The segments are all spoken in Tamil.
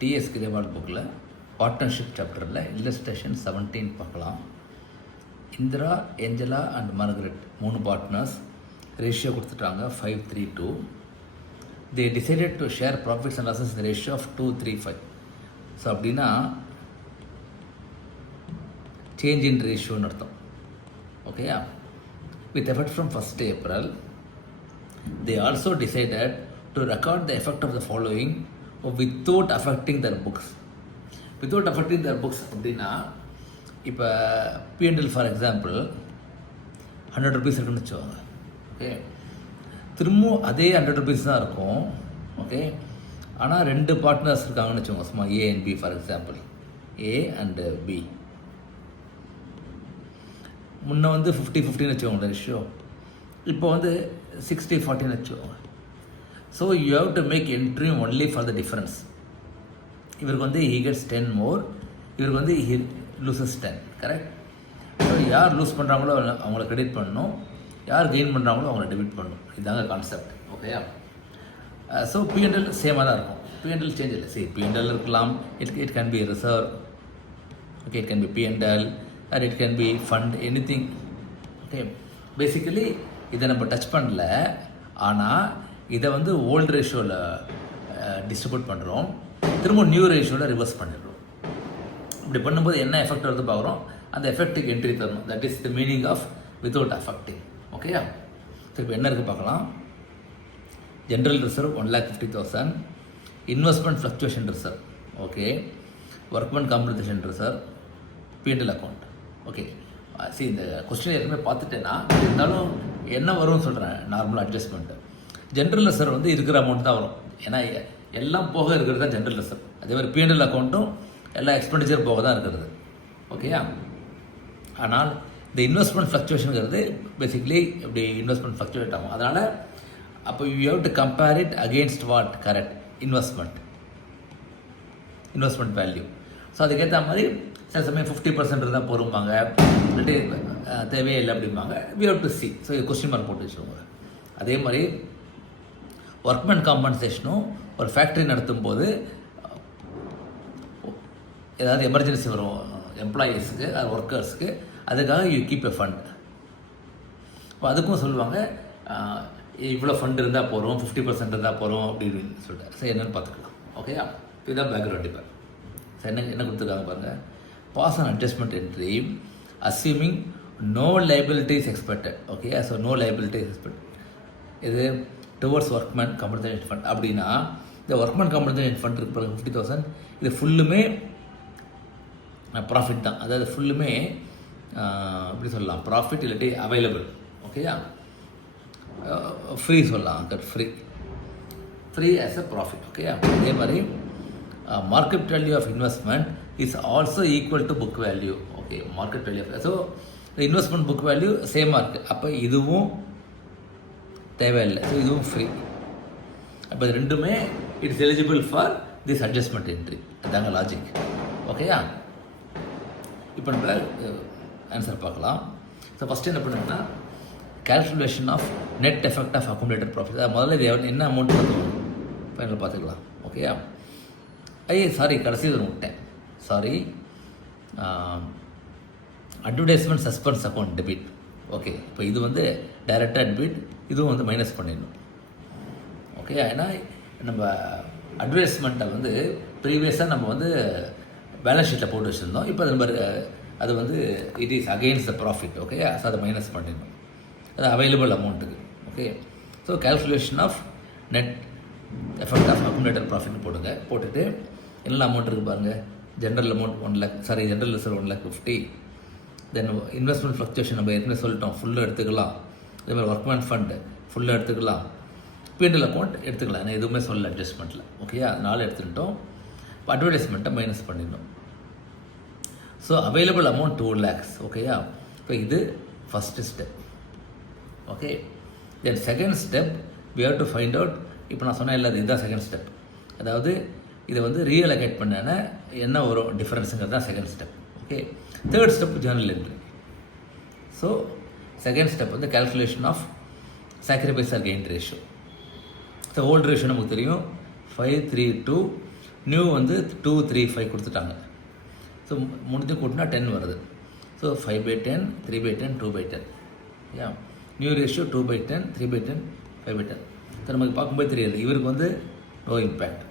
டிஎஸ் கிரேவால் புக்கில் பார்ட்னர்ஷிப் சாப்டரில் இல்லஸ்ட்ரேஷன் 17 பார்க்கலாம். Indira, Angela and Margaret 3 partners. Ratio கொடுத்துட்டாங்க 5:3:2. தே decided to share profits and losses இந்த ரேஷியோ ஆஃப் 2:3:5. ஸோ அப்படின்னா சேஞ்ச் இன் ரேஷியோன்னு அர்த்தம். ஓகேயா? With effect from 1st April, they also decided to record the effect of the following without affecting their books. Without affecting their books அப்படின்னா இப்போ P&L ஃபார் எக்ஸாம்பிள் 100 rupees இருக்குன்னு வச்சுக்கோங்க. ஓகே, திரும்பவும் அதே 100 rupees தான் இருக்கும். ஓகே, ஆனால் 2 பார்ட்னர்ஸ் இருக்காங்கன்னு வச்சுக்கோங்க. சும்மா A and B for example, A and B. முன்ன வந்து 50-50 வச்சுக்கோங்க ரேஷியோ, இப்போ வந்து 60-40 வச்சுக்கோங்க. So you have to make entry only for the difference. இவருக்கு வந்து ஹி கெட்ஸ் 10 more, இவருக்கு வந்து ஹி லூசஸ் 10. கரெக்ட்? ஸோ யார் லூஸ் பண்ணுறாங்களோ அவங்கள கிரெடிட் பண்ணணும், யார் கெயின் பண்ணுறாங்களோ அவங்கள டெபிட் பண்ணணும். இதுதாங்க கான்செப்ட். ஓகேயா? ஸோ P&L சேமாக தான் இருக்கும். P&L சேஞ்ச் இல்லை. சரி, P&L இருக்கலாம், it can be reserve, okay, it can be P&L or it can be fund, anything. Okay, basically இதை நம்ம டச் பண்ணல, ஆனால் இதை வந்து ஓல்டு ரேஷியோவில் டிஸ்ட்ரிபியூட் பண்ணுறோம், திரும்ப நியூ ரேஷியோவில் ரிவர்ஸ் பண்ணிடுறோம். இப்படி பண்ணும்போது என்ன எஃபெக்ட் வருது பார்க்குறோம், அந்த எஃபெக்ட்டுக்கு என்ட்ரி தரணும். That is the meaning of without affecting. ஓகேயா? திருப்பி என்ன இருக்குது பார்க்கலாம். General reserve 1,50,000, investment fluctuation reserve, okay, workmen compensation reserve, P&L account. Okay, சரி, இந்த கொஸ்டின் ஏற்கனவே பார்த்துட்டேன்னா இருந்தாலும் என்ன வரும்னு சொல்கிறேன். நார்மல் அட்ஜஸ்ட்மெண்ட்டு ஜென்ரல் ரிசர்வ் வந்து இருக்கிற அமௌண்ட் தான் வரும், ஏன்னா எல்லாம் போக இருக்கிறது தான் ஜென்ரல் ரிசர்வ். அதே மாதிரி P&L அக்கௌண்ட்டும் எல்லா எக்ஸ்பெண்டிச்சர் போக தான் இருக்கிறது. ஓகேயா? ஆனால் இந்த இன்வெஸ்ட்மெண்ட் ஃப்ளக்சுவேஷனுங்கிறது பேசிக்கலி இப்படி இன்வெஸ்ட்மெண்ட் ஃப்ளக்சுவேட் ஆகும். அதனால் அப்போ you have to compare it against what? Correct, investment value. So அதுக்கேற்ற மாதிரி சில சமயம் 50% இருந்தால் பொறுப்பாங்க, இல்லாட்டி தேவையே இல்லை அப்படிம்பாங்க. We have to see. So இது கொஸ்டின் மார்க் போட்டு வச்சுக்கோங்க. அதே மாதிரி ஒர்க்மெண்ட் காம்பன்சேஷனும் ஒரு ஃபேக்ட்ரி நடத்தும் போது ஏதாவது எமர்ஜென்சி வரும் எம்ப்ளாயீஸுக்கு, அது ஒர்க்கர்ஸுக்கு, அதுக்காக யூ கீப் எ ஃபண்ட். இப்போ அதுக்கும் சொல்லுவாங்க இவ்வளோ ஃபண்ட் இருந்தால் போகிறோம், 50% இருந்தால் போகிறோம் அப்படின்னு சொல்லிட்டு. சரி, என்னென்னு பார்த்துக்கலாம். ஓகேயா? இதுதான் பேக்ரவுண்ட். இப்போ சரி, என்ன கொடுத்துருக்காங்க பாருங்கள். Pass on adjustment entry assuming no liability is expected. Okay, so no liability is expect. இது டுவர்ட்ஸ் ஒர்க்மென் காம்பன்சேஷன் ஃபண்ட். அப்படின்னா இந்த ஒர்க்மென் காம்பன்சேஷன் ஃபண்ட் இருக்கு பாருங்க 50,000, இது ஃபுல்லுமே ப்ராஃபிட் தான். அதாவது ஃபுல்லுமே எப்படி சொல்லலாம், ப்ராஃபிட் இல்லாட்டி அவைலபிள். ஓகேயா? ஃப்ரீ சொல்லலாம், ஃப்ரீ ஆஸ் அ ப்ராஃபிட். ஓகேயா? அதே மாதிரி market value of investment is also equal to book value. Okay, market value. So investment book value சேமாக இருக்குது. அப்போ இதுவும் தேவையில்லை, ஸோ இதுவும் ஃப்ரீ. அப்போ இது ரெண்டுமே it's eligible for this adjustment entry. அதுதாங்க லாஜிக். ஓகேயா? இப்போ நம்ம ஆன்சர் பார்க்கலாம். ஸோ ஃபஸ்ட்டு என்ன பண்ணுங்கன்னா calculation of net effect of accumulated profit. முதல்ல இது என்ன அமௌண்ட் பண்ணுவோம் ஃபைனல் பார்த்துக்கலாம். ஓகேயா? சாரி, கடைசி இதை விட்டேன். Sorry, advertisement suspense account debit. Okay, இப்போ இது வந்து டைரெக்டாக டெபிட், இதுவும் வந்து மைனஸ் பண்ணிடணும். ஓகே, ஏன்னா நம்ம அட்வர்டைஸ்மெண்ட்டை வந்து ப்ரீவியஸாக நம்ம வந்து பேலன்ஸ் ஷீட்டில் போட்டு வச்சுருந்தோம். இப்போ நம்ம அது வந்து it is against the profit. Okay, so அதை மைனஸ் பண்ணிடணும், அது அவைலபிள் அமௌண்ட்டுக்கு. Okay, so calculation of net effect of accumulated ப்ராஃபிட்னு போட்டுங்க. போட்டுட்டு என்ன அமௌண்ட் இருக்குது பாருங்கள். General amount 1 lakh, sorry, general reserve 1,50,000. Then investment fluctuation நம்ம ஏற்கனவே சொல்லிட்டோம், ஃபுல்லாக எடுத்துக்கலாம். அதே மாதிரி ஒர்க்மெண்ட் ஃபண்டு ஃபுல்லாக எடுத்துக்கலாம். P&L அக்கௌண்ட் எடுத்துக்கலாம், ஏன்னா எதுவுமே சொல்லலை அட்ஜஸ்ட்மெண்ட்டில். ஓகேயா? அதனால் எடுத்துக்கிட்டோம். இப்போ அட்வர்டைஸ்மெண்ட்டை மைனஸ் பண்ணிடணும். So available amount 2 lakhs. ஓகேயா? இப்போ இது first step. Okay, then second step we have to find out. இப்போ நான் சொன்னேன் இல்லை, இதுதான் செகண்ட் ஸ்டெப். அதாவது இதை வந்து ரீஅலோகேட் பண்ண என்ன வரும் டிஃப்ரென்ஸுங்கிறது தான் second step. Okay, third step journal entry. So second step வந்து calculation of sacrifice or gain ratio. So old ratio நமக்கு தெரியும் 5:3:2. நியூ வந்து 2 3 5 கொடுத்துட்டாங்க. ஸோ முடிஞ்சு கூட்டினா 10 வருது. ஸோ 5/10, 3/10, 2/10. யா நியூ ரேஷியோ 2/10, 3/10, 5/10. ஸோ நமக்கு பார்க்கும்போது தெரியாது இவருக்கு வந்து நோ இம்பேக்ட்.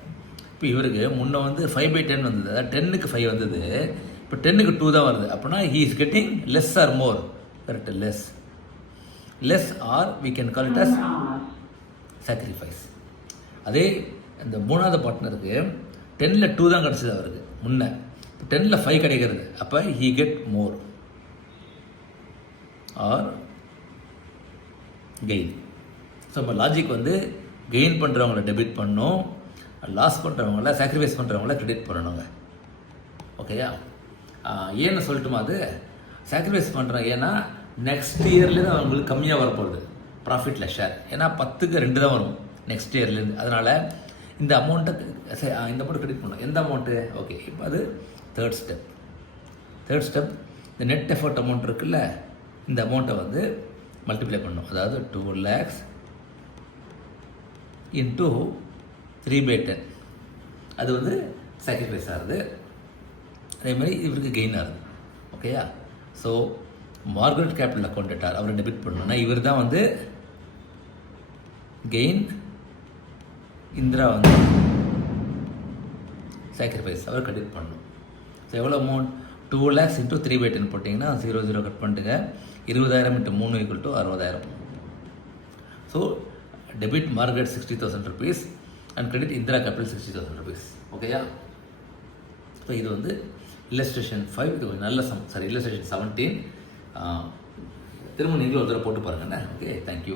இப்போ இவருக்கு முன்னே வந்து 5/10 வந்தது, அதாவது 10க்கு 5 வந்தது. இப்போ 10க்கு 2 தான் வருது. அப்படின்னா he is getting less or more? Correct, less or we can call it as sacrifice. அதே இந்த மூணாவது பார்ட்னருக்கு 10ல் 2 தான் கிடச்சிது அவருக்கு முன்னே. இப்போ 10ல் 5 கிடைக்கிறது. அப்போ he get more or gain. So நம்ம லாஜிக் வந்து கெயின் பண்ணுறவங்கள டெபிட் பண்ணணும், லாஸ் பண்ணுறவங்கள சாக்ரிஃபைஸ் பண்ணுறவங்கள கிரெடிட் பண்ணணுங்க. ஓகேயா? ஏன்னு சொல்லட்டுமா? அது சாக்ரிஃபைஸ் பண்ணுறோம். ஏன்னா நெக்ஸ்ட் இயர்லேருந்து அவங்களுக்கு கம்மியாக வரப்போகுது ப்ராஃபிட்டில் ஷேர். ஏன்னா 10க்கு 2 தான் வரும் நெக்ஸ்ட் இயர்லேருந்து. அதனால் இந்த அமௌண்ட்டை இந்த அமௌண்ட் கிரெடிட் பண்ணணும். எந்த அமௌண்ட்டு? ஓகே, இப்போ அது தேர்ட் ஸ்டெப் இந்த நெட் எஃபர்ட் அமௌண்ட் இருக்குல்ல, இந்த அமௌண்ட்டை வந்து மல்டிப்ளை பண்ணணும். அதாவது 2 lakhs இன்ட்டு 3/10. அது வந்து சாக்ரிஃபைஸ் ஆகுது. அதே மாதிரி இவருக்கு கெயின் ஆகுது. ஓகேயா? ஸோ மார்கரெட் கேபிட்டல் அக்கௌண்டட்டார் அவரை டெபிட் பண்ணணும்னா இவர் தான் வந்து கெயின், இந்திரா வந்து சாக்ரிஃபைஸ், அவர் கிரெடிட் பண்ணணும். ஸோ எவ்வளோ அமௌண்ட்? 2 lakhs இன்ட்டு 3/10 போட்டிங்கன்னா 0 கட் பண்ணிட்டுங்க. 20,000 × 3 = 60,000. So debit Margaret 60,000 rupees and credit Indira capital 60,000 rupees. ஓகேயா? ஸோ இது வந்து இல்லஸ்ட்ரேஷன் 5. இது ஒரு நல்ல இல்லஸ்ட்ரேஷன் 17. திரும்ப நீங்களும் ஒரு தடவை போட்டு பாருங்கண்ணே. Okay, thank you.